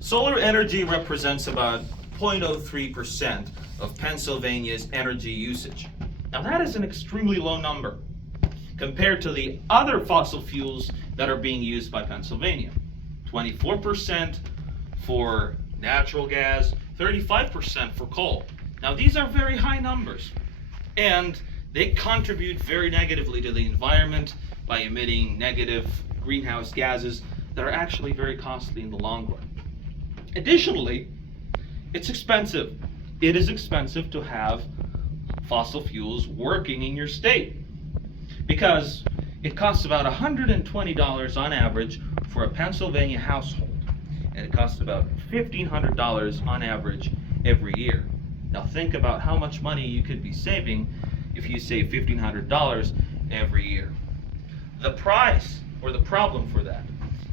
Solar energy represents about 0.03% of Pennsylvania's energy usage. Now that is an extremely low number compared to the other fossil fuels that are being used by Pennsylvania. 24% for natural gas, 35% for coal. Now these are very high numbers, and they contribute very negatively to the environment by emitting negative greenhouse gases that are actually very costly in the long run. Additionally, it's expensive. It is expensive to have fossil fuels working in your state because it costs about $120 on average for a Pennsylvania household, and it costs about $1,500 on average every year. Now think about how much money you could be saving if you save $1,500 every year. The price, or the problem for that,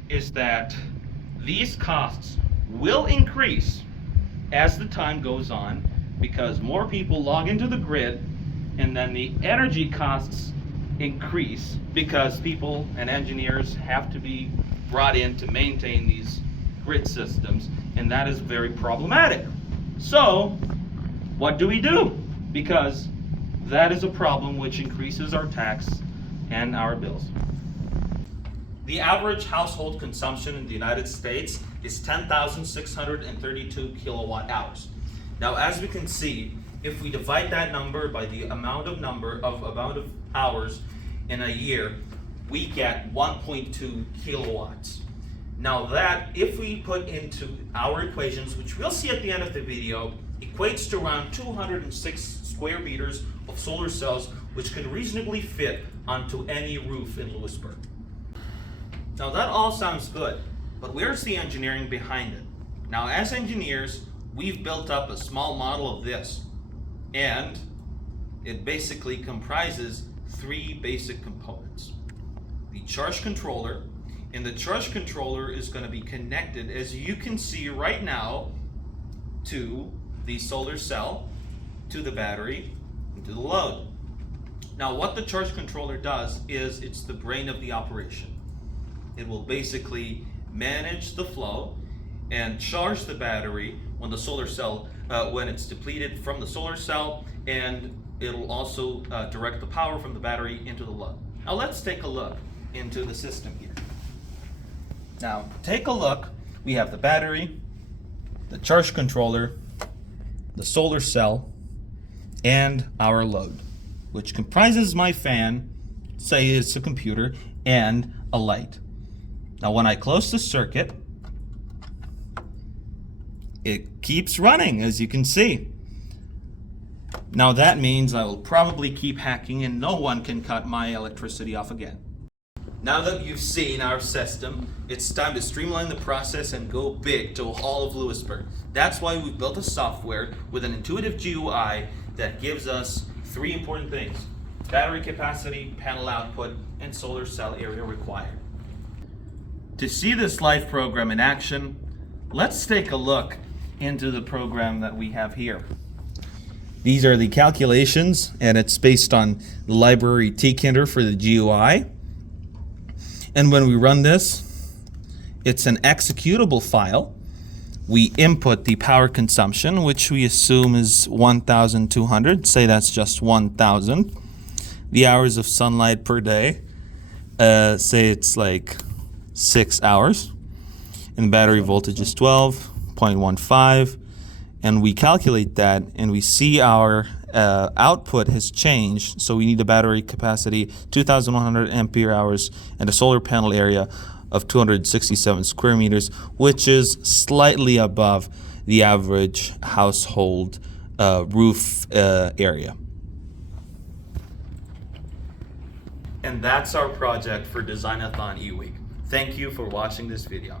is that these costs will increase as the time goes on because more people log into the grid, and then the energy costs increase because people and engineers have to be brought in to maintain these grid systems, and that is very problematic. So what do we do? Because that is a problem which increases our tax and our bills. The average household consumption in the United States is 10,632 kilowatt hours. Now, as we can see, if we divide that number by the amount of hours in a year, we get 1.2 kilowatts. Now that, if we put into our equations, which we'll see at the end of the video, equates to around 206 square meters of solar cells, which can reasonably fit onto any roof in Lewisburg. Now that all sounds good, but where's the engineering behind it? Now, as engineers, we've built up a small model of this, and it basically comprises three basic components. The charge controller, and the charge controller is going to be connected, as you can see right now, to the solar cell, to the battery, and to the load. Now what the charge controller does is it's the brain of the operation. It will basically manage the flow and charge the battery when the solar cell, when it's depleted from the solar cell, and it'll also direct the power from the battery into the load. Now let's take a look into the system here. Now take a look. We have the battery, the charge controller, the solar cell, and our load, which comprises my fan, say it's a computer, and a light. Now when I close the circuit, it keeps running, as you can see. Now that means I will probably keep hacking and no one can cut my electricity off again. Now that you've seen our system, it's time to streamline the process and go big to all of Lewisburg. That's why we've built a software with an intuitive GUI that gives us three important things: battery capacity, panel output, and solar cell area required. To see this live program in action, let's take a look into the program that we have here. These are the calculations, and it's based on the library tkinter for the GUI. And when we run this, it's an executable file. We input the power consumption, which we assume is 1,200. Say that's just 1,000. The hours of sunlight per day, say it's like 6 hours. And the battery voltage is 12.15. And we calculate that, and we see our output has changed. So we need a battery capacity 2,100 ampere hours and a solar panel area of 267 square meters, which is slightly above the average household roof area. And that's our project for Designathon eWeek. Thank you for watching this video.